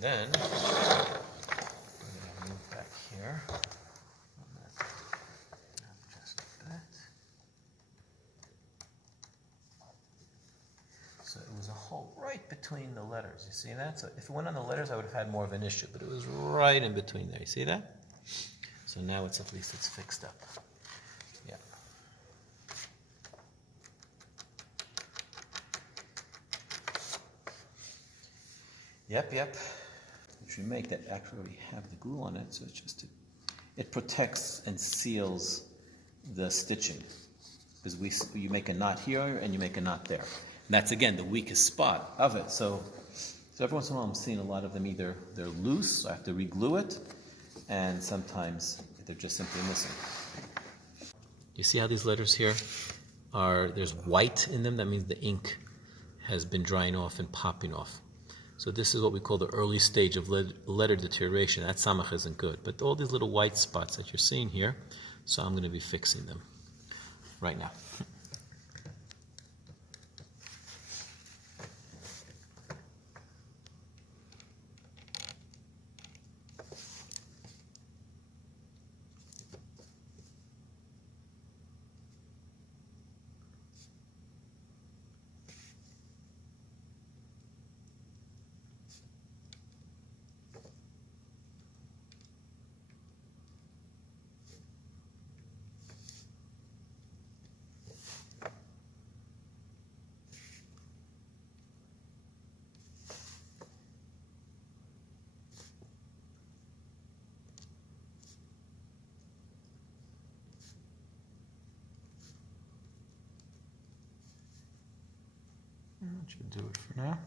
then, I'm going to move back here. Just like that. So it was a hole right between the letters. You see that? So if it went on the letters, I would have had more of an issue, but it was right in between there. You see that? So now it's at least it's fixed up. Yeah. Yep. Which we make that actually have the glue on it, so it's just it protects and seals the stitching, because you make a knot here and you make a knot there. And that's again the weakest spot of it. So every once in a while I'm seeing a lot of them either they're loose, so I have to re-glue it, and sometimes they're just simply missing. You see how these letters here there's white in them? That means the ink has been drying off and popping off. So this is what we call the early stage of letter deterioration. That samach isn't good. But all these little white spots that you're seeing here, so I'm going to be fixing them right now. That should do it for now.